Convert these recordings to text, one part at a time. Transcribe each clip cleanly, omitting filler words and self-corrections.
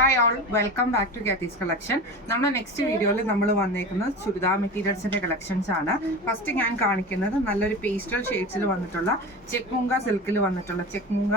Hi all, welcome back to കാത്തീസ് collection. നമ്മുടെ next വീഡിയോയിൽ നമ്മൾ വന്നേക്കുന്നത് ചുരിദാർ മെറ്റീരിയൽസിന്റെ കളക്ഷൻസ് ആണ്. ഫസ്റ്റ് ഞാൻ കാണിക്കുന്നത് നല്ലൊരു പേസ്റ്റൽ ഷെയ്ഡ്സിൽ വന്നിട്ടുള്ള ചെക്മുങ്ക സിൽക്കിൽ വന്നിട്ടുള്ള ചെക്മുങ്ക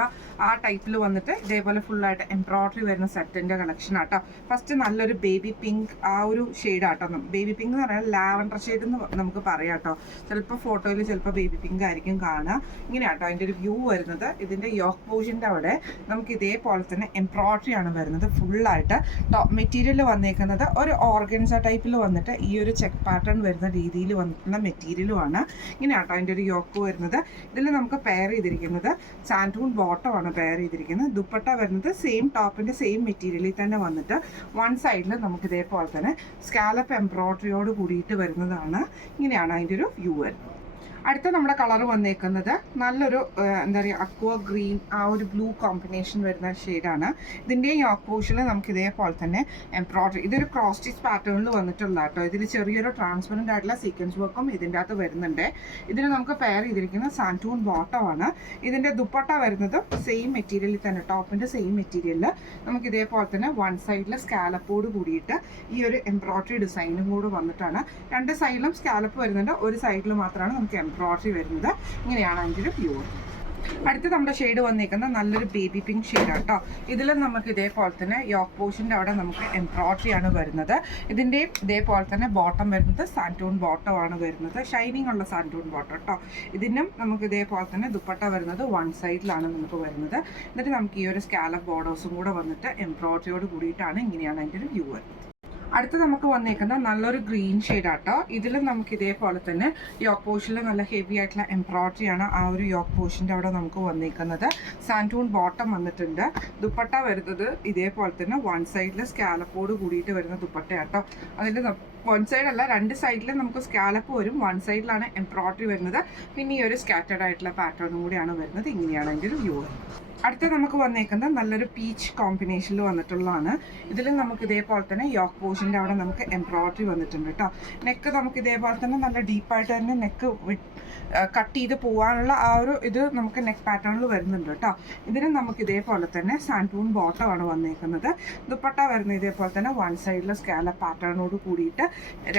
ആ ടൈപ്പിൽ വന്നിട്ട് ഇതേപോലെ ഫുള്ളായിട്ട് എംബ്രോയിഡറി വരുന്ന സെറ്റിന്റെ കളക്ഷൻ ആട്ടോ. ഫസ്റ്റ് നല്ലൊരു ബേബി പിങ്ക് ആ ഒരു ഷെയ്ഡ് ആട്ടോ. ബേബി പിങ്ക് എന്ന് പറഞ്ഞാൽ ലാവൻഡർ ഷെയ്ഡ് എന്ന് നമുക്ക് പറയാം കേട്ടോ. ചിലപ്പോൾ ഫോട്ടോയിൽ ചിലപ്പോൾ ബേബി പിങ്ക് ആയിരിക്കും കാണുക. ഇങ്ങനെയാട്ടോ അതിൻ്റെ ഒരു വ്യൂ വരുന്നത്. ഇതിൻ്റെ യോക്ക് പോർഷൻ്റെ അവിടെ നമുക്ക് ഇതേപോലെ തന്നെ എംബ്രോയിഡറി ആണ് വരുന്നത് ഫുള്ളായിട്ട്. ടോപ്പ് മെറ്റീരിയൽ വന്നേക്കുന്നത് ഒരു ഓർഗൻസ ടൈപ്പിൽ വന്നിട്ട് ഈ ഒരു ചെക്ക് പാറ്റേൺ വരുന്ന രീതിയിൽ വന്നിട്ടുള്ള മെറ്റീരിയലുമാണ്. ഇങ്ങനെയാട്ടോ അതിൻ്റെ ഒരു യോക്ക് വരുന്നത്. ഇതിൽ നമുക്ക് പെയർ ചെയ്തിരിക്കുന്നത് സാൻഡൂൺ ബോട്ടം ആണ് പെയർ ചെയ്തിരിക്കുന്നത്. ദുപ്പട്ട വരുന്നത് സെയിം ടോപ്പിൻ്റെ സെയിം മെറ്റീരിയലിൽ തന്നെ വന്നിട്ട് വൺ സൈഡിൽ നമുക്ക് ഇതേപോലെ തന്നെ സ്കാലപ്പ് എംബ്രോയിഡറിയോട് കൂടിയിട്ട് വരുന്നതാണ്. ഇങ്ങനെയാണ് അതിൻ്റെ ഒരു വ്യൂ വരുന്നത്. അടുത്ത നമ്മുടെ കളർ വന്നേക്കുന്നത് നല്ലൊരു എന്താ പറയുക അക്വ ഗ്രീൻ ആ ഒരു ബ്ലൂ കോമ്പിനേഷൻ വരുന്ന ഷെയ്ഡാണ്. ഇതിൻ്റെ യോക്ക് പോർഷനിൽ നമുക്ക് ഇതേപോലെ തന്നെ എംബ്രോയിഡറി ഇതൊരു ക്രോസ് സ്റ്റിച്ച് പാറ്റേണിൽ വന്നിട്ടുള്ള കേട്ടോ. ഇതിൽ ചെറിയൊരു ട്രാൻസ്പെറൻ്റ് ആയിട്ടുള്ള സീക്വൻസ് വർക്കും ഇതിൻ്റെ അകത്ത് വരുന്നുണ്ട്. ഇതിൽ നമുക്ക് പെയർ ചെയ്തിരിക്കുന്ന സാൻറ്റൂൺ ബോട്ടമാണ്. ഇതിൻ്റെ ദുപ്പട്ട വരുന്നത് സെയിം മെറ്റീരിയലിൽ തന്നെ ടോപ്പിൻ്റെ സെയിം മെറ്റീരിയലിൽ നമുക്ക് ഇതേപോലെ തന്നെ വൺ സൈഡിൽ സ്കാലപ്പോട് കൂടിയിട്ട് ഈ ഒരു എംബ്രോയിഡറി ഡിസൈനും കൂടെ വന്നിട്ടാണ്. രണ്ട് സൈഡിലും സ്കാലപ്പ് വരുന്നുണ്ട്, ഒരു സൈഡിൽ മാത്രമാണ് നമുക്ക് എംബ്രോയിഡറി വരുന്നത്. ഇങ്ങനെയാണ് അതിൻ്റെ ഒരു വ്യൂ. അടുത്ത് നമ്മുടെ ഷെയ്ഡ് വന്നിരിക്കുന്നത് നല്ലൊരു ബേബി പിങ്ക് ഷെയ്ഡാണ് കേട്ടോ. ഇതിലും നമുക്ക് ഇതേപോലെ തന്നെ യോക്ക് പോർഷൻ്റെ അവിടെ നമുക്ക് എംബ്രോയിഡറി ആണ് വരുന്നത്. ഇതിൻ്റെയും ഇതേപോലെ തന്നെ ബോട്ടം വരുന്നത് സാൻറ്റൂൺ ബോട്ടം ആണ് വരുന്നത്. ഷൈനിങ് ഉള്ള സാൻറ്റൂൺ ബോട്ടം കേട്ടോ. ഇതിനും നമുക്ക് ഇതേപോലെ തന്നെ ദുപ്പട്ട വരുന്നത് വൺ സൈഡിലാണ് നമുക്ക് വരുന്നത്. എന്നിട്ട് നമുക്ക് ഈ ഒരു സ്കാലപ്പ് ബോർഡേഴ്സും കൂടെ വന്നിട്ട് എംബ്രോയിഡറിയോട് കൂടിയിട്ടാണ്. ഇങ്ങനെയാണ് അതിൻ്റെ ഒരു വ്യൂ വരുന്നത്. അടുത്ത് നമുക്ക് വന്നേക്കുന്നത് നല്ലൊരു ഗ്രീൻ ഷെയ്ഡാട്ടോ. ഇതിലും നമുക്ക് ഇതേപോലെ തന്നെ യോക്ക് പോർഷനിൽ നല്ല ഹെവി ആയിട്ടുള്ള എംബ്രോയിഡറി ആണ് ആ ഒരു യോക്ക് പോർഷൻ്റെ അവിടെ നമുക്ക് വന്നേക്കുന്നത്. സാൻറ്റൂൺ ബോട്ടം വന്നിട്ടുണ്ട്. ദുപ്പട്ട വരുന്നത് ഇതേപോലെ തന്നെ വൺ സൈഡിൽ സ്കാലപ്പോട് കൂടിയിട്ട് വരുന്ന ദുപ്പട്ടയാട്ടോ. അതിൽ വൺ സൈഡ് അല്ല, രണ്ട് സൈഡിലും നമുക്ക് സ്കാലപ്പ് വരും. വൺ സൈഡിലാണ് എംബ്രോയിഡറി വരുന്നത്. പിന്നെ ഈ ഒരു സ്കാറ്റേഡ് ആയിട്ടുള്ള പാറ്റേണും കൂടിയാണ് വരുന്നത്. ഇങ്ങനെയാണ് അതിൻ്റെ ഒരു വ്യൂ. അടുത്ത നമുക്ക് വന്നേക്കുന്നത് നല്ലൊരു പീച്ച് കോമ്പിനേഷനിൽ വന്നിട്ടുള്ളതാണ്. ഇതിലും നമുക്ക് ഇതേപോലെ തന്നെ യോക്ക് പോർഷൻ്റെ അവിടെ നമുക്ക് എംബ്രോയിഡറി വന്നിട്ടുണ്ട് കേട്ടോ. നെക്ക് നമുക്ക് ഇതേപോലെ തന്നെ നല്ല ഡീപ്പായിട്ട് തന്നെ നെക്ക് കട്ട് ചെയ്ത് പോകാനുള്ള ആ ഒരു ഇത് നമുക്ക് നെക്ക് പാറ്റേണിൽ വരുന്നുണ്ട് കേട്ടോ. ഇതിന് നമുക്ക് ഇതേപോലെ തന്നെ സാൻറ്റൂൺ ബോട്ടമാണ് വന്നേക്കുന്നത്. ദുപ്പട്ട വരുന്നത് ഇതേപോലെ തന്നെ വൺ സൈഡിൽ സ്കാലപ്പ് പാറ്റേണോട് കൂടിയിട്ട്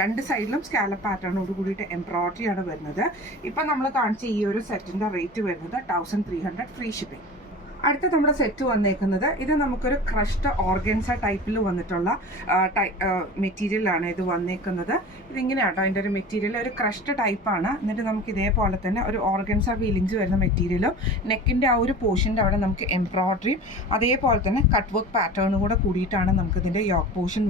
രണ്ട് സൈഡിലും സ്കാലപ്പ് പാറ്റേണോട് കൂടിയിട്ട് എംബ്രോയിഡറി ആണ് വരുന്നത്. ഇപ്പം നമ്മൾ കാണിച്ച ഈ ഒരു സെറ്റിൻ്റെ റേറ്റ് വരുന്നത് 1300 ഫ്രീ ഷിപ്പിംഗ്. അടുത്ത നമ്മുടെ സെറ്റ് വന്നേക്കുന്നത് ഇത് നമുക്കൊരു ക്രഷ്ഡ് ഓർഗൻസ ടൈപ്പിൽ വന്നിട്ടുള്ള മെറ്റീരിയലാണ് ഇത് വന്നേക്കുന്നത്. ഇതിങ്ങനെയാട്ടോ അതിൻ്റെ ഒരു മെറ്റീരിയൽ ഒരു ക്രഷ്ഡ് ടൈപ്പാണ്. എന്നിട്ട് നമുക്ക് ഇതേപോലെ തന്നെ ഒരു ഓർഗൻസ ഫീലിങ്സ് വരുന്ന മെറ്റീരിയലും നെക്കിൻ്റെ ആ ഒരു പോർഷൻ്റെ അവിടെ നമുക്ക് എംബ്രോയിഡറിയും അതേപോലെ തന്നെ കട്ട് വർക്ക് പാറ്റേണും കൂടെ കൂടിയിട്ടാണ് നമുക്ക് ഇതിൻ്റെ യോക്ക് പോർഷൻ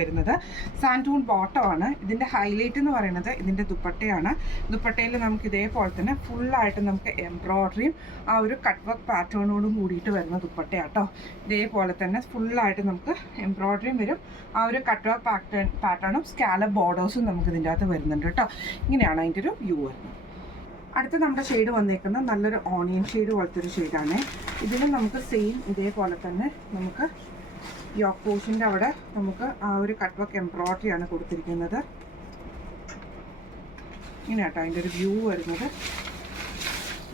വരുന്നത്. സാൻറ്റൂൺ ബോട്ടമാണ്. ഇതിൻ്റെ ഹൈലൈറ്റ് എന്ന് പറയുന്നത് ഇതിൻ്റെ ദുപ്പട്ടയാണ്. ദുപ്പട്ടയിൽ നമുക്ക് ഇതേപോലെ തന്നെ ഫുള്ളായിട്ട് നമുക്ക് എംബ്രോയിഡറിയും ആ ഒരു കട്ട് വർക്ക് പാറ്റേണും കൂടിയിട്ട് വരുന്ന ദുപ്പട്ടയാട്ടോ. ഇതേപോലെ തന്നെ ഫുള്ളായിട്ട് നമുക്ക് എംബ്രോയിഡറിയും വരും. ആ ഒരു കട്ട് വർക്ക് പാറ്റേണും സ്കാലപ്പ് ബോർഡേഴ്സും നമുക്ക് ഇതിൻ്റെ അകത്ത് വരുന്നുണ്ട് കേട്ടോ. ഇങ്ങനെയാണ് അതിൻ്റെ ഒരു വ്യൂ വരുന്നത്. അടുത്ത നമ്മുടെ ഷെയ്ഡ് വന്നേക്കുന്നത് നല്ലൊരു ഓണിയൻ ഷെയ്ഡ് പോലത്തെ ഒരു ഷെയ്ഡാണ്. ഇതിലും നമുക്ക് സെയിം ഇതേപോലെ തന്നെ നമുക്ക് യോക്ക് പോർഷൻ്റെ അവിടെ നമുക്ക് ആ ഒരു കട്ട് വർക്ക് എംബ്രോയിഡറിയാണ് കൊടുത്തിരിക്കുന്നത്. ഇങ്ങനെയാട്ടോ അതിൻ്റെ ഒരു വ്യൂ വരുന്നത്.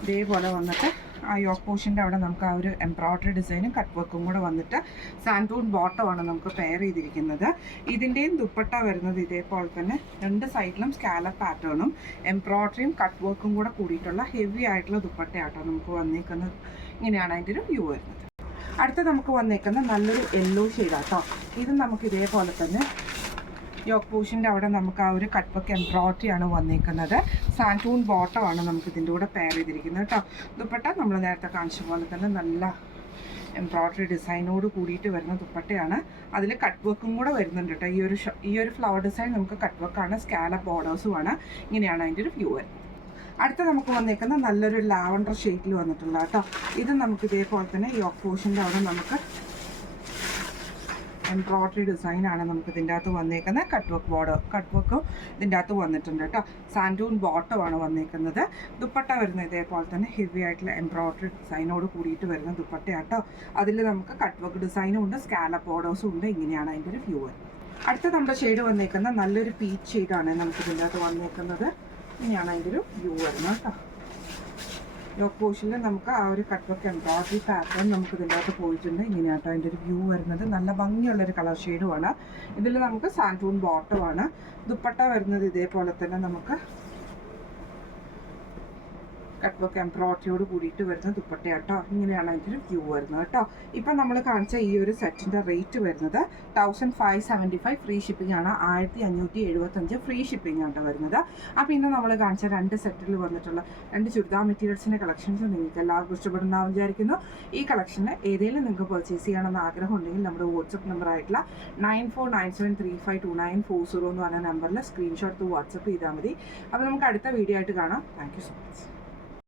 ഇതേപോലെ വന്നിട്ട് ആ യോക്ക് പോർഷൻ്റെ അവിടെ നമുക്ക് ആ ഒരു എംബ്രോയിഡറി ഡിസൈനും കട്ട് വർക്കും കൂടെ വന്നിട്ട് സാൻറ്റൂൺ ബോട്ടമാണ് നമുക്ക് പെയർ ചെയ്തിരിക്കുന്നത്. ഇതിൻ്റെയും ദുപ്പട്ട വരുന്നത് ഇതേപോലെ തന്നെ രണ്ട് സൈഡിലും സ്കാലപ്പ് പാറ്റേണും എംബ്രോയിഡറിയും കട്ട് വർക്കും കൂടെ കൂടിയിട്ടുള്ള ഹെവി ആയിട്ടുള്ള ദുപ്പട്ടയാട്ടോ നമുക്ക് വന്നേക്കുന്നത്. ഇങ്ങനെയാണ് അതിൻ്റെ ഒരു വ്യൂ വരുന്നത്. അടുത്ത നമുക്ക് വന്നേക്കുന്നത് നല്ലൊരു യെല്ലോ ഷെയ്ഡാട്ടോ. ഇത് നമുക്ക് ഇതേപോലെ തന്നെ യോക്ക് പോർഷൻ്റെ അവിടെ നമുക്ക് ആ ഒരു കട്ട് വർക്ക് എംബ്രോയിഡറി ആണ് വന്നേക്കുന്നത്. സാൻറ്റൂൺ ബോട്ടമാണ് നമുക്ക് ഇതിൻ്റെ കൂടെ പെയർ ചെയ്തിരിക്കുന്നത് കേട്ടോ. ദുപ്പട്ട നമ്മൾ നേരത്തെ കാണിച്ച പോലെ തന്നെ നല്ല എംബ്രോയിഡറി ഡിസൈനോട് കൂടിയിട്ട് വരുന്ന ദുപ്പട്ടയാണ്. അതിൽ കട്ട് വർക്കും കൂടെ വരുന്നുണ്ട് കേട്ടോ. ഈ ഒരു ഫ്ലവർ ഡിസൈൻ നമുക്ക് കട്ട് വർക്കാണ്, സ്കാലപ്പ് ബോർഡേഴ്സുമാണ്. ഇങ്ങനെയാണ് അതിൻ്റെ ഒരു വ്യൂ വരുന്നത്. അടുത്ത നമുക്ക് വന്നേക്കുന്ന നല്ലൊരു ലാവൻഡർ ഷെയ്ഡിൽ വന്നിട്ടുള്ള കേട്ടോ. ഇത് നമുക്ക് ഇതേപോലെ തന്നെ യോക്ക് പോർഷൻ്റെ അവിടെ നമുക്ക് എംബ്രോയിഡറി ഡിസൈനാണ് നമുക്ക് ഇതിൻ്റെ അകത്ത് വന്നേക്കുന്നത്. കട്ട് വർക്കും ഇതിൻ്റെ അകത്ത് വന്നിട്ടുണ്ട് കേട്ടോ. സാൻറ്റൂൺ ബോട്ടമാണ് വന്നേക്കുന്നത്. ദുപ്പട്ട വരുന്ന ഇതേപോലെ തന്നെ ഹെവി ആയിട്ടുള്ള എംബ്രോയിഡറി ഡിസൈനോട് കൂടിയിട്ട് വരുന്ന ദുപ്പട്ടയാട്ടോ. അതിൽ നമുക്ക് കട്ട് വർക്ക് ഡിസൈനും ഉണ്ട്, സ്കാലപ്പ് ബോർഡേഴ്സും ഉണ്ട്. ഇങ്ങനെയാണ് അതിൻ്റെ ഒരു വ്യൂ വരുന്നത്. അടുത്ത നമ്മുടെ ഷെയ്ഡ് വന്നേക്കുന്ന നല്ലൊരു പീച്ച് ഷെയ്ഡാണ് നമുക്ക് ഇതിൻ്റെ അകത്ത് വന്നേക്കുന്നത്. ഇങ്ങനെയാണ് അതിൻ്റെ ഒരു വ്യൂ വരുന്നത് കേട്ടോ. യോക്ക് പോർഷനിൽ നമുക്ക് ആ ഒരു കട്ട് വർക്ക് എംബ്രോയിഡറി പാറ്റേൺ നമുക്ക് ഇതിൻ്റെ അകത്ത് പോയിട്ടുണ്ട്. ഇങ്ങനെയാട്ടോ അതിൻ്റെ ഒരു വ്യൂ വരുന്നത്. നല്ല ഭംഗിയുള്ളൊരു കളർ ഷെയ്ഡുമാണ്. ഇതിൽ നമുക്ക് സാൻറ്റൂൺ ബോട്ടമാണ്. ദുപ്പട്ട വരുന്നത് ഇതേപോലെ തന്നെ നമുക്ക് കട്ട് വർക്ക് എംബ്രോയിഡറിയോട് കൂടിയിട്ട് വരുന്ന ദുപ്പട്ടയാട്ടോ. ഇങ്ങനെയാണ് അതിൻ്റെ ഒരു വ്യൂ വരുന്നത് കേട്ടോ. ഇപ്പം നമ്മൾ കാണിച്ച ഈ ഒരു സെറ്റിൻ്റെ റേറ്റ് വരുന്നത് 1575 ഫ്രീ ഷിപ്പിംഗ് ആണ്. 1575 ഫ്രീ ഷിപ്പിംഗ് ആണ് വരുന്നത്. അപ്പോൾ ഇന്ന് നമ്മൾ കാണിച്ച 2 സെറ്റിൽ വന്നിട്ടുള്ള 2 ചുരിദാർ മെറ്റീരിയൽസിൻ്റെ കളക്ഷൻസ് നിങ്ങൾക്ക് എല്ലാവർക്കും ഇഷ്ടപ്പെടുന്നതാണെന്ന് വിചാരിക്കുന്നു. ഈ കളക്ഷനിൽ ഏതെങ്കിലും നിങ്ങൾക്ക് പർച്ചേസ് ചെയ്യണമെന്ന് ആഗ്രഹം ഉണ്ടെങ്കിൽ നമ്മുടെ വാട്സപ്പ് നമ്പർ ആയിട്ടുള്ള 9497352940 എന്ന് പറഞ്ഞ നമ്പറിൽ സ്ക്രീൻഷോട്ട് വാട്സപ്പ് ചെയ്താൽ മതി. അപ്പോൾ നമുക്ക് അടുത്ത വീഡിയോ ആയിട്ട് കാണാം. Thank you so much.